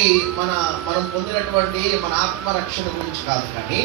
ఇది మన మనం పొందినటువంటి మన ఆత్మరక్షణ గురించి కాదు కానీ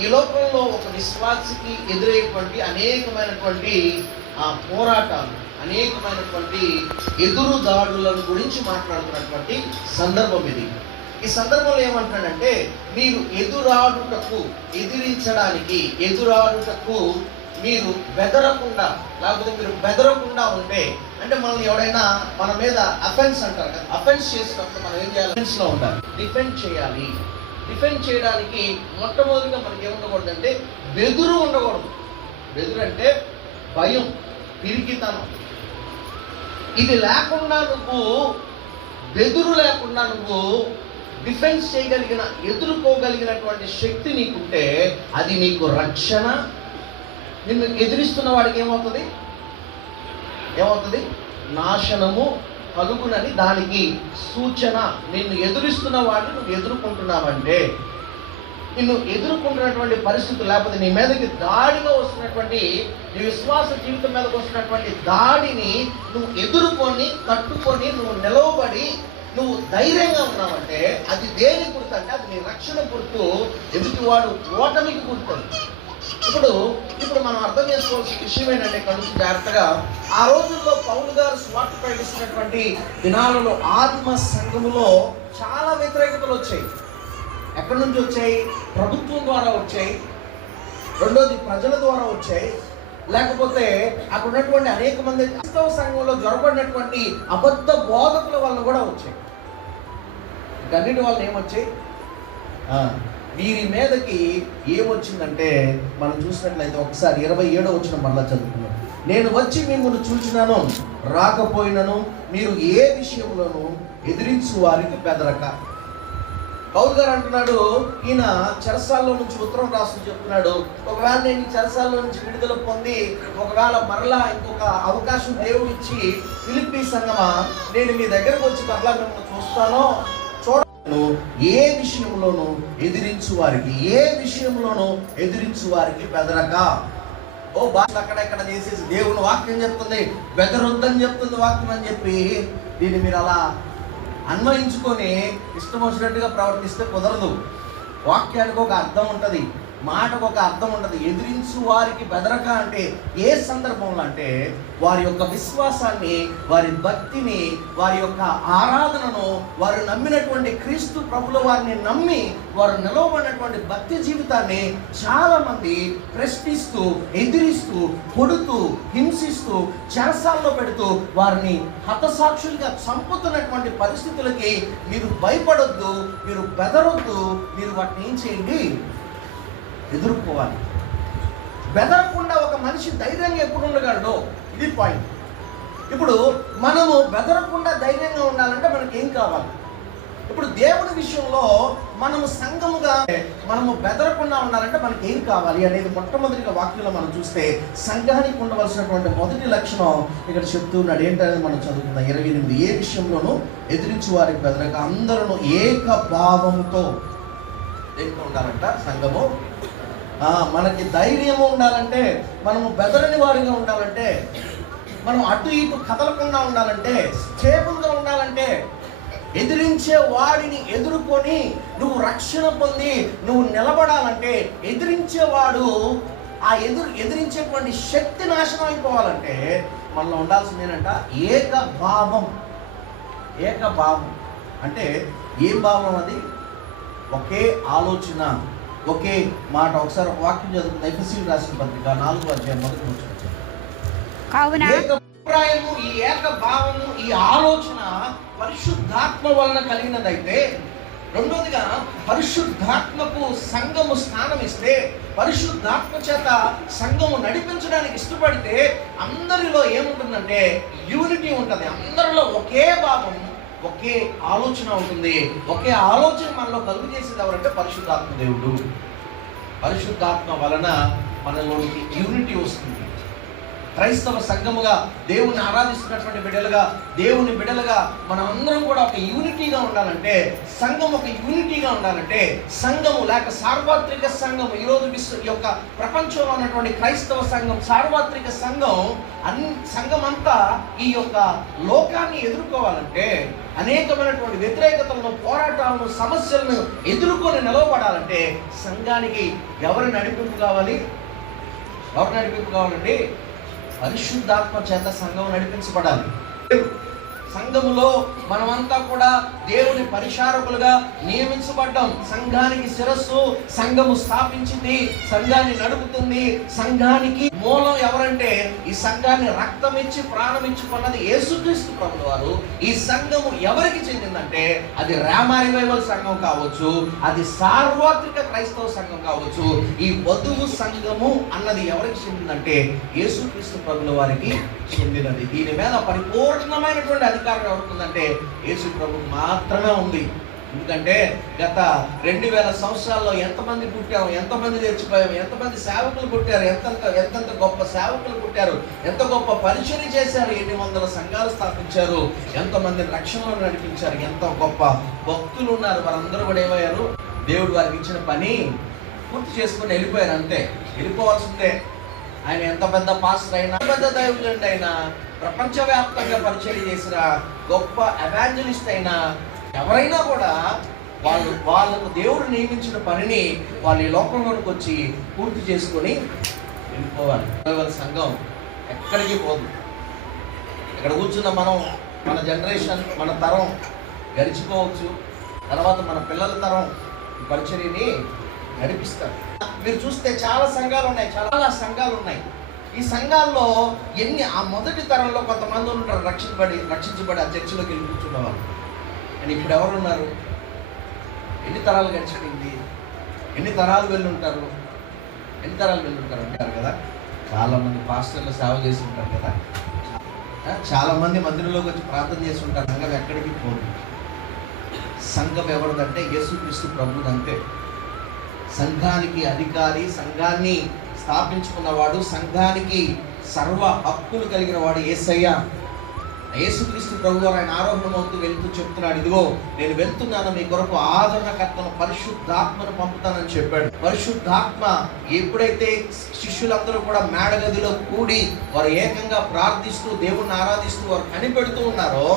ఈ లోకంలో ఒక విశ్వాసికి ఎదురయ్యేటువంటి అనేకమైనటువంటి ఆ, పోరాటాలు అనేకమైనటువంటి ఎదురు దాడులను గురించి మాట్లాడుతున్నటువంటి సందర్భం ఇది. ఈ సందర్భంలో ఏమంటున్నాడంటే మీరు ఎదురాడుటకు ఎదిరించడానికి ఎదురాడుటకు మీరు బెదరకుండా లేకపోతే మీరు బెదరకుండా ఉంటే అంటే మనల్ని ఎవడైనా మన మీద అఫెన్స్ అంటారు కదా అఫెన్స్ చేసినప్పుడు మనం ఏం చేయాలి? అఫెన్స్లో ఉండాలి. డిఫెండ్ చేయాలి. డిఫెండ్ చేయడానికి మొట్టమొదటిగా మనకి ఏముండకూడదు అంటే బెదురు ఉండకూడదు. బెదురు అంటే భయం పిరికితనం. ఇది లేకుండా నువ్వు బెదురు లేకుండా నువ్వు డిఫెన్స్ చేయగలిగిన ఎదుర్కోగలిగినటువంటి శక్తి నీకుంటే అది నీకు రక్షణ నిన్ను ఎదిరిస్తున్న వాడికి ఏమవుతుంది? ఏమవుతుంది? నాశనము కలుగునని దానికి సూచన. నిన్ను ఎదురిస్తున్న వాడిని నువ్వు ఎదుర్కొంటున్నావంటే నిన్ను ఎదుర్కొంటున్నటువంటి పరిస్థితులు లేకపోతే నీ మీదకి దాడిగా వస్తున్నటువంటి నీ విశ్వాస జీవితం మీదకి వస్తున్నటువంటి దాడిని నువ్వు ఎదుర్కొని తట్టుకొని నువ్వు నిలవబడి నువ్వు ధైర్యంగా ఉన్నావంటే అది దేని గుర్తు అంటే అది నీ రక్షణ గుర్తు. ఎదుటివాడు ఓటమికి గుర్తు? ఇప్పుడు అర్థం చేసుకోవాల్సిన విషయం ఏంటంటే కలిసి జాగ్రత్తగా ఆ రోజుల్లో పౌలు గారు స్వార్థ ప్రకటిస్తున్నటువంటి దినాలలో ఆత్మ సంఘములో చాలా వ్యతిరేకతలు వచ్చాయి. ఎక్కడి నుంచి వచ్చాయి? ప్రభుత్వం ద్వారా వచ్చాయి. రెండోది ప్రజల ద్వారా వచ్చాయి. లేకపోతే అక్కడ ఉన్నటువంటి అనేక మంది క్రైస్తవ సంఘంలో జొరబడినటువంటి అబద్ధ బోధకుల వల్ల కూడా వచ్చాయి. వీటన్నిటి వల్ల ఏమొచ్చాయి? వీరి మీదకి ఏమొచ్చిందంటే మనం చూసినట్లయితే ఒకసారి ఇరవై ఏడో వచ్చిన మరలా చదువుకున్నాం నేను వచ్చి మిమ్మల్ని చూచినాను రాకపోయినను మీరు ఏ విషయంలోనూ ఎదిరించు వారికి బెదరక. పౌల్ గారు అంటున్నాడు ఈయన చెరసాల్లో నుంచి ఉత్తరం రాస్తూ చెప్తున్నాడు ఒకవేళ నేను ఈ చెరసాల్లో నుంచి విడుదల పొంది ఒకవేళ మరలా ఇంకొక అవకాశం దేవుడిచ్చి ఇచ్చి ఫిలిప్పీ సంగమా నేను మీ దగ్గరకు వచ్చి మరలా మిమ్మల్ని చూస్తానో? ఏ విషయంలోనూ ఎదిరించు వారికి ఏ విషయంలోనూ ఎదిరించు వారికి బెదరక. ఓ భాష అక్కడెక్కడ చేసేసి దేవుని వాక్యం చెప్తుంది బెదరొద్దని చెప్తుంది వాక్యం అని చెప్పి దీన్ని మీరు అలా అన్వయించుకొని ఇష్టం వచ్చినట్టుగా ప్రవర్తిస్తే కుదరదు. వాక్యానికి ఒక అర్థం ఉంటుంది. మాటకు ఒక అర్థం ఉండదు. ఎదిరించు వారికి బెదరక అంటే ఏ సందర్భంలో అంటే వారి యొక్క విశ్వాసాన్ని వారి భక్తిని వారి యొక్క ఆరాధనను వారు నమ్మినటువంటి క్రీస్తు ప్రభుల వారిని నమ్మి వారు నిలవబడినటువంటి భక్తి జీవితాన్ని చాలామంది ప్రశ్నిస్తూ ఎదిరిస్తూ కొడుతూ హింసిస్తూ చెరసాల్లో పెడుతూ వారిని హతసాక్షులుగా చంపుతున్నటువంటి పరిస్థితులకి మీరు భయపడొద్దు మీరు బెదరొద్దు మీరు వాటిని ఏం చేయండి? ఎదుర్కోవాలి. బెదరకుండా ఒక మనిషి ధైర్యంగా ఎప్పుడు ఉండగలడు ఇది పాయింట్ ఇప్పుడు మనము బెదరకుండా ధైర్యంగా ఉండాలంటే మనకి ఏం కావాలి? ఇప్పుడు దేవుని విషయంలో మనము సంఘముగా మనము బెదరకుండా ఉండాలంటే మనకి ఏం కావాలి అనేది మొట్టమొదటిగా వాక్యంలో మనం చూస్తే సంఘానికి ఉండవలసినటువంటి మొదటి లక్షణం ఇక్కడ చెప్తున్నాడు ఏంటనేది మనం చదువుకుందాం. ఇరవై ఎనిమిది. ఏ విషయంలోనూ ఎదిరించి వారికి బెదరక అందరూ ఏక భావంతో దేంట్లో ఉండాలంట? సంఘము మనకి ధైర్యము ఉండాలంటే మనము బెదరని వారిగా ఉండాలంటే మనం అటు ఇటు కదలకుండా ఉండాలంటే స్టేబుల్గా ఉండాలంటే ఎదిరించే వాడిని ఎదుర్కొని నువ్వు రక్షణ పొంది నువ్వు నిలబడాలంటే ఎదిరించేవాడు ఆ ఎదురు ఎదిరించేటువంటి శక్తి నాశనం అయిపోవాలంటే మనలో ఉండాల్సింది ఏంటంట ఏక భావం. ఏక భావం. అంటే ఏం భావం అది? ఒకే ఆలోచన. ఒకే మాట ఒకసారి ఒక వాక్యం చదువుకుంది ఎఫ్ఎస్సీ రాసిన పత్రిక నాలుగు అధ్యాయం మొదటి నుంచి కావున అభిప్రాయము ఈ ఏక భావము ఈ ఆలోచన పరిశుద్ధాత్మ వలన కలిగినదైతే రెండోదిగా పరిశుద్ధాత్మకు సంఘము స్థానం ఇస్తే పరిశుద్ధాత్మ చేత సంఘము నడిపించడానికి ఇష్టపడితే అందరిలో ఏముంటుందంటే యూనిటీ ఉంటుంది. అందరిలో ఒకే భావం ఒకే ఆలోచన ఉంటుంది. ఒకే ఆలోచన మనలో కలుగు చేసేది ఎవరంటే పరిశుద్ధాత్మ దేవుడు. పరిశుద్ధాత్మ వలన మనలోనికి యూనిటీ వస్తుంది. క్రైస్తవ సంఘముగా దేవుని ఆరాధిస్తున్నటువంటి బిడ్డలుగా దేవుని బిడ్డలుగా మనం అందరం కూడా ఒక యూనిటీగా ఉండాలంటే సంఘం ఒక యూనిటీగా ఉండాలంటే సంఘము లేక సార్వత్రిక సంఘం ఈరోజు విశ్వ ఈ యొక్క ప్రపంచంలో ఉన్నటువంటి క్రైస్తవ సంఘం సార్వత్రిక సంఘం అన్ సంఘం అంతా ఈ యొక్క లోకాన్ని ఎదుర్కోవాలంటే అనేకమైనటువంటి వ్యతిరేకతలను పోరాటాలను సమస్యలను ఎదుర్కొని నిలవబడాలంటే సంఘానికి ఎవరి నడిపింపు కావాలి? ఎవరు నడిపింపు కావాలండి పరిశుద్ధాత్మ చేత సంఘం నడిపించబడాలి. సంఘములో మనమంతా కూడా దేవుని పరిచారకులుగా నియమించబడ్డాం. సంఘానికి శిరస్సు సంఘము స్థాపించింది సంఘాన్ని నడుపుతుంది. సంఘానికి మూలం ఎవరంటే ఈ సంఘాన్ని రక్తం ఇచ్చి ప్రాణం ఇచ్చి కొన్నది యేసుక్రీస్తు ప్రభుల వారు. ఈ సంఘము ఎవరికి చెందిందంటే అది రామ రివైవల్ సంఘం కావచ్చు అది సార్వత్రిక క్రైస్తవ సంఘం కావచ్చు. ఈ వధువు సంఘము అన్నది ఎవరికి చెందిందంటే యేసుక్రీస్తు ప్రభుల వారికి చెందినది. దీని మీద పరిపూర్ణమైనటువంటి అధికారం ఎవరికి ఉందంటే యేసు ప్రభు మాత్రమే ఉంది. ఎందుకంటే గత రెండు వేల సంవత్సరాల్లో ఎంతమంది పుట్టాము ఎంతమంది తెచ్చిపోయాము ఎంతమంది సేవకులు పుట్టారు ఎంతంత ఎంతెంత గొప్ప సేవకులు పుట్టారు ఎంత గొప్ప పరిచయం చేశారు ఎన్ని వందల సంఘాలు స్థాపించారు ఎంతమంది రక్షణలో నడిపించారు ఎంత గొప్ప భక్తులు ఉన్నారు వారందరూ కూడా ఏమయ్యారు? దేవుడు వారికి ఇచ్చిన పని పూర్తి చేసుకుని వెళ్ళిపోయారు అంతే. వెళ్ళిపోవాల్సిందే. ఆయన ఎంత పెద్ద పాస్టర్ అయినా ఎంత పెద్ద దైవజనుడు అయినా ప్రపంచవ్యాప్తంగా పరిచయం చేసిన గొప్ప అవాంజలిస్ట్ అయిన ఎవరైనా కూడా వాళ్ళు వాళ్ళకు దేవుడు నియమించిన పనిని వాళ్ళు ఈ లోకంలోనికి వచ్చి పూర్తి చేసుకొని వెళ్ళిపోవాలి. సంఘం ఎక్కడికి పోదు. ఇక్కడ కూర్చున్న మనం మన జనరేషన్ మన తరం గడిచిపోవచ్చు. తర్వాత మన పిల్లల తరం పరిచర్యని నడిపిస్తారు. మీరు చూస్తే చాలా సంఘాలు ఉన్నాయి చాలా సంఘాలు ఉన్నాయి. ఈ సంఘాల్లో ఎన్ని ఆ మొదటి తరంలో కొంతమంది ఉంటారు రక్షించబడి రక్షించబడి ఆ చర్చిలోకి వెళ్ళి కూర్చున్నవాళ్ళు. కానీ ఇప్పుడు ఎవరు ఉన్నారు ఎన్ని తరాలు గడిచిపోయింది ఎన్ని తరాలు వెళ్ళి ఉంటారు? ఎన్ని తరాలు వెళ్ళి ఉంటారు అంటారు కదా? చాలామంది పాస్టర్లు సేవ చేసి ఉంటారు కదా? చాలామంది మందిరంలోకి వచ్చి ప్రార్థన చేసి ఉంటారు. సంఘం ఎక్కడికి పోదు. సంఘం ఎవరిదంటే యేసుక్రీస్తు ప్రభుదంతే. సంఘానికి అధికారి సంఘాన్ని స్థాపించుకున్నవాడు సంఘానికి సర్వ హక్కులు కలిగిన వాడు ఏసయ్య. యేసుక్రీస్తు ప్రభు గారు ఆయన ఆరోహణమవుతూ వెళ్తూ చెప్తున్నాడు ఇదిగో నేను వెళ్తున్నాను మీ కొరకు ఆదరణకర్తను పరిశుద్ధాత్మను పంపుతానని చెప్పాడు. పరిశుద్ధాత్మ ఎప్పుడైతే శిష్యులందరూ కూడా మేడగదిలో కూడి వారు ఏకంగా ప్రార్థిస్తూ దేవుణ్ణి ఆరాధిస్తూ వారు కనిపెడుతూ ఉన్నారో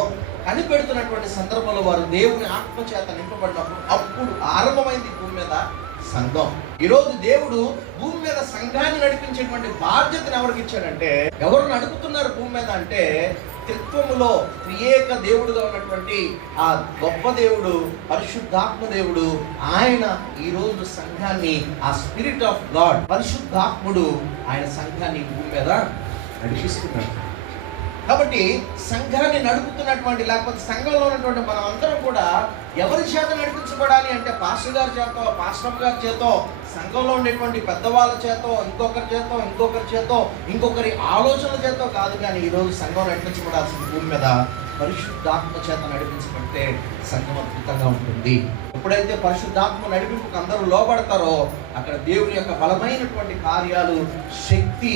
కనిపెడుతున్నటువంటి సందర్భంలో వారు దేవుని ఆత్మ చేత నింపబడినప్పుడు అప్పుడు ఆరంభమైంది భూమి మీద సంఘం. ఈరోజు దేవుడు భూమి మీద సంఘాన్ని నడిపించేటువంటి బాధ్యతను ఎవరికి ఇచ్చాడంటే ఎవరు నడుపుతున్నారు భూమి మీద అంటే త్రిత్వములో త్రియేక దేవుడుగా ఉన్నటువంటి ఆ గొప్ప దేవుడు పరిశుద్ధాత్మ దేవుడు ఆయన ఈరోజు సంఘాన్ని ఆ స్పిరిట్ ఆఫ్ గాడ్ పరిశుద్ధాత్ముడు ఆయన సంఘాన్ని భూమి మీద నడిపిస్తున్నాడు. కాబట్టి సంఘాన్ని నడుపుతున్నటువంటి లేకపోతే సంఘంలో ఉన్నటువంటి మనం అందరం కూడా ఎవరి చేత నడిపించబడాలి అంటే పాస్టర్ గారి చేత పాస్టర్ గారి చేత సంఘంలో ఉండేటువంటి పెద్దవాళ్ళ చేతో ఇంకొకరి చేత ఇంకొకరి చేతో ఇంకొకరి ఆలోచనల చేతో కాదు కానీ ఈరోజు సంఘం నడిపించబడాల్సిన భూమి మీద పరిశుద్ధాత్మ చేత నడిపించబడితే సంఘం అద్భుతంగా ఉంటుంది. ఎప్పుడైతే పరిశుద్ధాత్మ నడిపింపుకు అందరూ లోపడతారో అక్కడ దేవుని యొక్క బలమైనటువంటి కార్యాలు శక్తి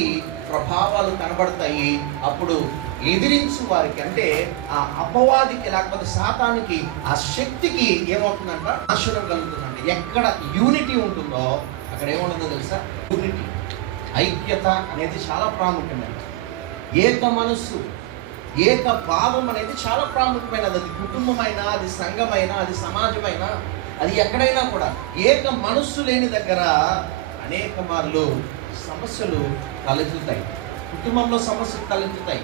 ప్రభావాలు కనబడతాయి. అప్పుడు ఎదిరించు వారికి అంటే ఆ అపవాదికి లేకపోతే శాతానికి ఆ శక్తికి ఏమవుతుందంట? నాశనం కలుగుతుందండి ఎక్కడ యూనిటీ ఉంటుందో అక్కడ ఏముంటుందో తెలుసా? యూనిటీ. ఐక్యత అనేది చాలా ప్రాముఖ్యమైనది. ఏక మనస్సు ఏక భావం అనేది చాలా ప్రాముఖ్యమైనది. అది కుటుంబమైనా అది సంఘమైనా అది సమాజమైనా అది ఎక్కడైనా కూడా. ఏక మనస్సు లేని దగ్గర అనేక మార్లు సమస్యలు తలెత్తుతాయి. కుటుంబంలో సమస్యలు తలెత్తుతాయి.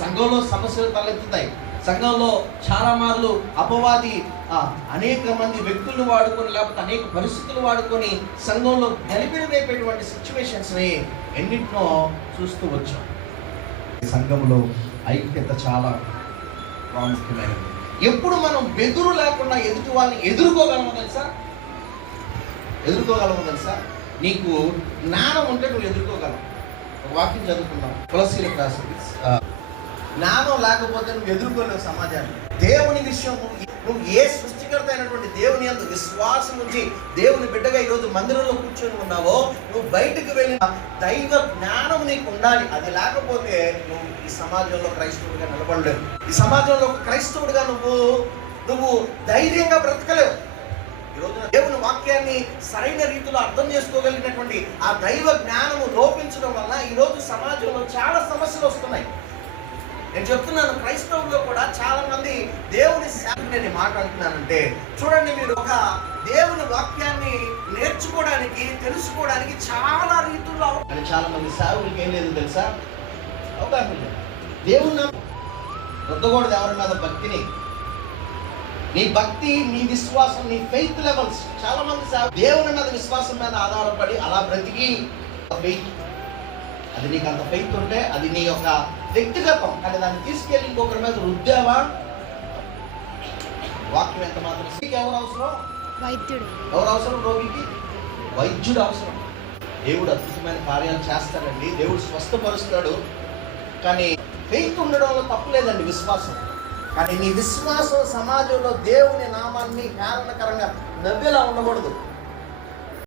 సంఘంలో సమస్యలు తలెత్తుతాయి. సంఘంలో చాలా మార్లు అపవాది అనేక మంది వ్యక్తులను వాడుకొని లేకపోతే అనేక పరిస్థితులు వాడుకొని సంఘంలో గలిపిడి రేపేటువంటి సిచ్యువేషన్స్ని ఎన్నింటినో చూస్తూ వచ్చాం. సంఘంలో ఐక్యత చాలా ప్రాముఖ్యమైనది. ఎప్పుడు మనం బెదురు లేకుండా ఎదుటి వాళ్ళని ఎదుర్కోగలమో తెలుసా? ఎదుర్కోగలమో తెలుసా? నీకు జ్ఞానం ఉంటే నువ్వు ఎదుర్కోగలవు. ఒక వాక్యం చదువుకున్నాం తులసి జ్ఞానం లేకపోతే నువ్వు ఎదుర్కోలేవు సమాజాన్ని. దేవుని విషయం నువ్వు ఏ సృష్టికర్త అయినటువంటి దేవుని అందు విశ్వాసం ఉంచి దేవుని బిడ్డగా ఈరోజు మందిరంలో కూర్చొని ఉన్నావో నువ్వు బయటకు వెళ్ళిన దైవ జ్ఞానం నీకు ఉండాలి. అది లేకపోతే నువ్వు ఈ సమాజంలో క్రైస్తవుడిగా నిలబడలేవు. ఈ సమాజంలో ఒక క్రైస్తవుడిగా నువ్వు నువ్వు ధైర్యంగా బ్రతకలేవు. ఈరోజు దేవుని వాక్యాన్ని సరైన రీతిలో అర్థం చేసుకోగలిగినటువంటి ఆ దైవ జ్ఞానము లోపించడం వల్ల ఈరోజు సమాజంలో చాలా సమస్యలు వస్తున్నాయి. నేను చెప్తున్నాను క్రైస్తవుల్లో కూడా చాలా మంది దేవుని నేను మాట అంటున్నానంటే చూడండి మీరు ఒక దేవుని వాక్యాన్ని నేర్చుకోవడానికి తెలుసుకోవడానికి చాలా రీతుల్లో అవ- అని చాలా మంది సేవకులకి ఏం లేదు తెలుసా? అవకాశం లేదు. దేవుని నమ్ము. రుద్దకూడదు భక్తిని. నీ భక్తి నీ విశ్వాసం నీ ఫెయిత్ లెవెల్స్ చాలా మంది దేవుని మీద విశ్వాసం మీద ఆధారపడి అలా బ్రతికి. ఫెయిత్ అది నీకు అంత ఫెయిత్ ఉంటే అది నీ యొక్క వ్యక్తిగతం కానీ దాన్ని తీసుకెళ్ళి ఇంకొకరి మీద రుద్దావా వాక్యం ఎంత మాత్రం ఎవరు అవసరం? వైద్యుడు. ఎవరు అవసరం రోగికి? వైద్యుడు అవసరం. దేవుడు అద్భుతమైన కార్యాలు చేస్తాడండి. దేవుడు స్వస్థపరుస్తాడు. కానీ ఫెయిత్ ఉండడంలో తప్పులేదండి విశ్వాసం. కానీ నీ విశ్వాసం సమాజంలో దేవుని నామాన్ని హేళనకరంగా నవ్వేలా ఉండకూడదు.